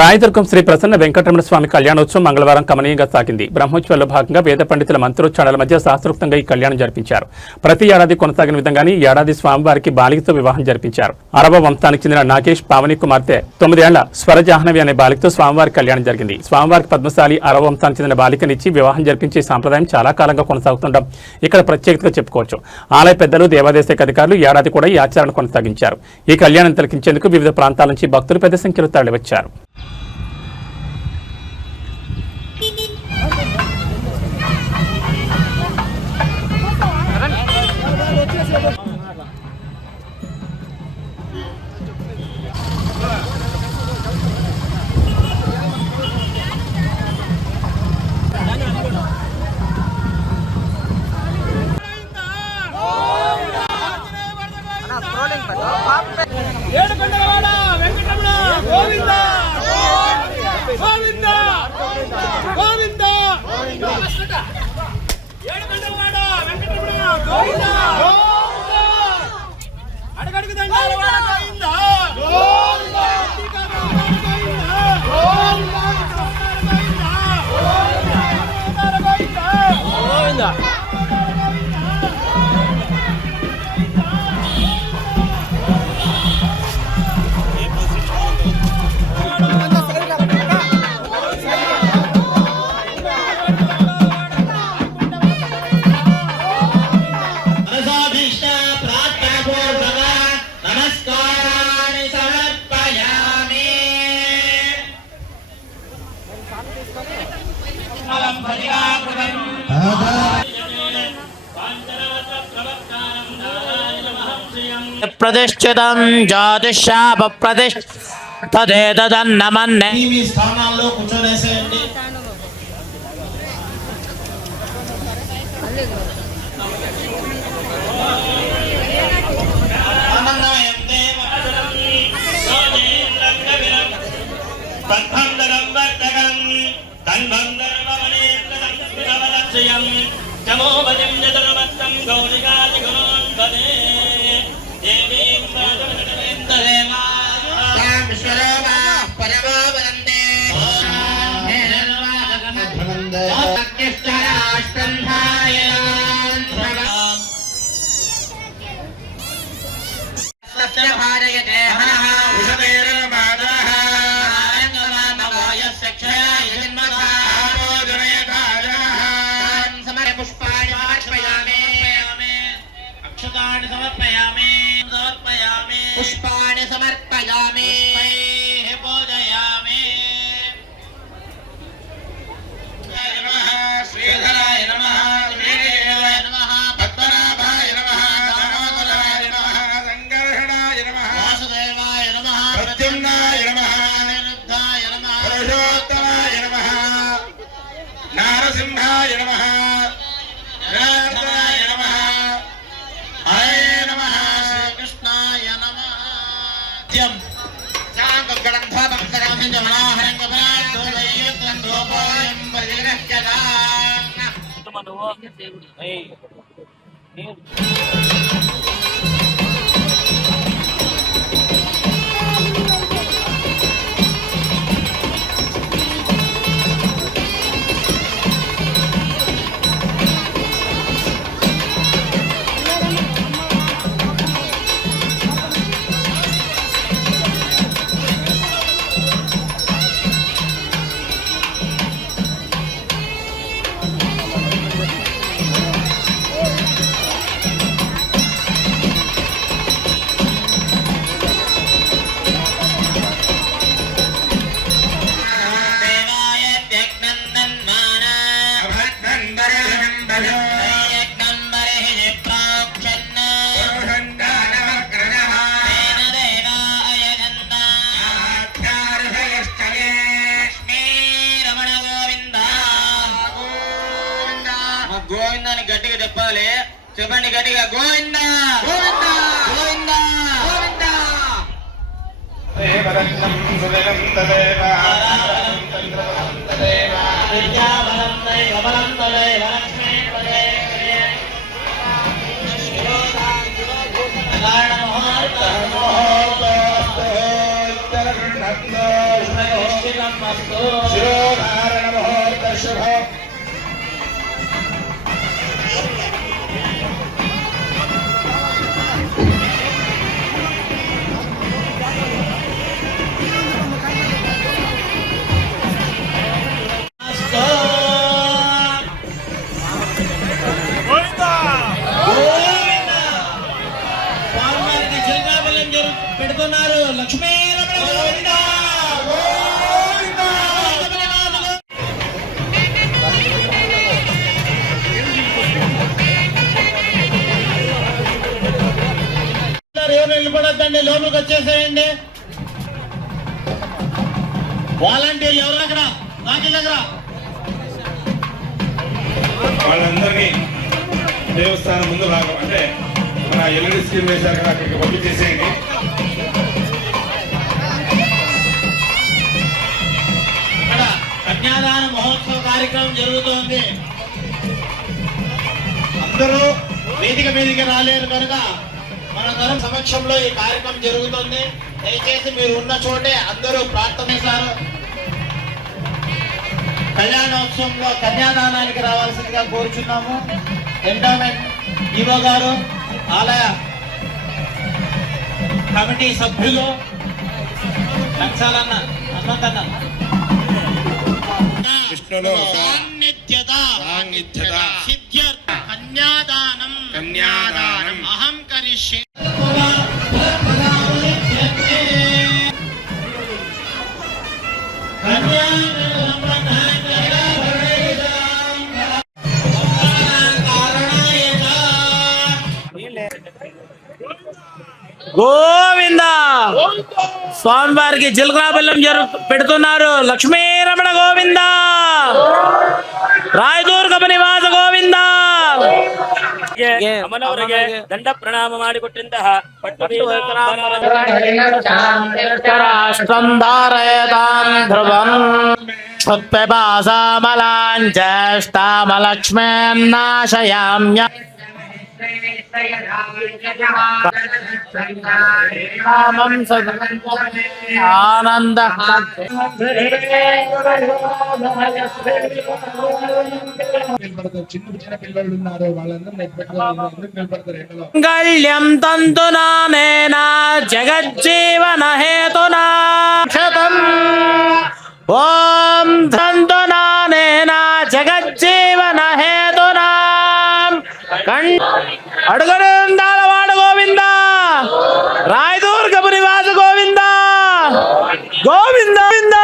రాయదుర్గం శ్రీ ప్రసన్న వెంకటరమణ స్వామి కళ్యాణోత్సవం మంగళవారం కమనీయంగా సాగింది. బ్రహ్మోత్సవాల్లో భాగంగా వేద పండితుల మంత్రోచ్చారణల మధ్య శాస్త్రోక్తంగా ఈ కళ్యాణం జరిపించారు. ప్రతి ఏడాది కొనసాగిన విధంగానే ఈ ఏడాది స్వామివారికి బాలికతో వివాహం జరిపించారు. అరవ వంశానికి చెందిన నాగేష్ పావని కుమార్తె 9 ఏళ్ల స్వరజాహ్నవి అనే బాలికతో స్వామివారి కళ్యాణం జరిగింది. స్వామివారికి పద్మశాలి అరవ వంశానికి చెందిన బాలికనిచ్చి వివాహం జరిపించే సాంప్రదాయం చాలా కాలంగా కొనసాగుతుండడం ఇక్కడ ప్రత్యేకతగా చెప్పుకోవచ్చు. ఆలయ పెద్దలు, దేవాదాయ శాఖ అధికారులు ఏడాది కూడా ఈ ఆచరణ కొనసాగించారు. ఈ కళ్యాణం తిలకించేందుకు వివిధ ప్రాంతాల నుంచి భక్తులు పెద్ద సంఖ్యలో తరలివచ్చారు. ఏడుకొండలవాడ వెంకటరమణ గోవింద గోవింద గోవింద ఏడుకొండలవాడ వెంకటరమణ గోవింద అడగడుగు దండాలవాడ గోవింద గోవింద గోవింద ప్రతిష్ఠితం జ్యోతిషాప ప్రతిష్ఠితేతదన్నమన్నే. మీ స్థానాల్లో కూర్చొనేసేయండి. పుష్పాణి సమర్పయామి పూజయామి. శ్రీధరాయ నమః, శ్రీదేవాయ నమః, పద్మనాభాయ నమః, దామోదరాయ నమః, సంకర్షణాయ నమః, వాసుదేవాయ నమః, ప్రద్యుమ్నాయ నమః, అనిరుద్ధాయ నమః, పురుషోత్తమాయ నమః, నారసింహాయ నమః, జనార్దనాయ నమః, హరే నమః, శ్రీకృష్ణాయ నమః. గోవిందాన్ని గట్టిగా చెప్పాలి. చెప్పండి గట్టిగా, గోవింద గోవింద గోవింద గోవింద. శిరోధారణ ముహూర్త శుభ స్వామివారికి చిరునామలం పెడుతున్నారు. లక్ష్మీ రమణ గోవింద ఎవరు నిలబడద్దండి, లోపలికి వచ్చేసేయండి. వాలంటీర్లు ఎవరు అక్కడ నాకు దగ్గర వాళ్ళందరినీ దేవస్థానం ముందు భాగం అంటే మన ఎల్ఈడి స్క్రీన్ వేశారు కదా అక్కడికి పంపించేసేయండి. అక్కడ కన్యాదాన మహోత్సవ కార్యక్రమం జరుగుతోంది. అందరూ వేదిక మీదకి రాలేరు కనుక మన తరం సమక్షంలో ఈ కార్యక్రమం జరుగుతుంది. దయచేసి మీరు ఉన్న చోటే అందరూ ప్రార్థన చేశారు. కళ్యాణోత్సవంలో కన్యాదానానికి రావాల్సిందిగా కోరుచున్నాము. ఎండోమెంట్ ఈవో గారు, ఆలయ కమిటీ సభ్యులు, లక్షాలన్న హనుమంతన్న విష్ణులో సాన్నిధ్యత సాన్నిధ్యత సిద్ధ్యర్థ కన్యాదానం కన్యాదానం అహం కరిష్యే. గోవింద స్వామివారికి జీలకర్ర బెల్లం పెడుతున్నారు. లక్ష్మీ రమణ గోవింద, ರಾಯದುರ್ಗಮ ನಿವಾಸ ಗೋವಿಂದ. ಅಮ್ಮನವರಿಗೆ ದಂಡ ಪ್ರಣಾಮ ಮಾಡಿಕೊಟ್ಟಂತಹ ರಾಷ್ಟ್ರಂ ಧಾರಯತಾಂ ಧ್ರುವಂ ಉತ್ಪ್ಯಪಾಸಾಮಲಾಂಚೇಷ್ಟಾಮಲಕ್ಷ್ಮೇನ್ನಾಶಯಾಮ್ಯ ఆనంద చిన్న పిల్లలు ఉన్నారు వాళ్ళందరూ నిలబడతారు. మంగళ్యం తంతునానేన జగజ్జీవన హేతునా క్షతం. ఓం తంతునానేన జగజ్జీవన హేతునా అడుగడుందాలవాడు గోవింద, రాయదుర్గపు నివాస గోవింద గోవింద గోవింద.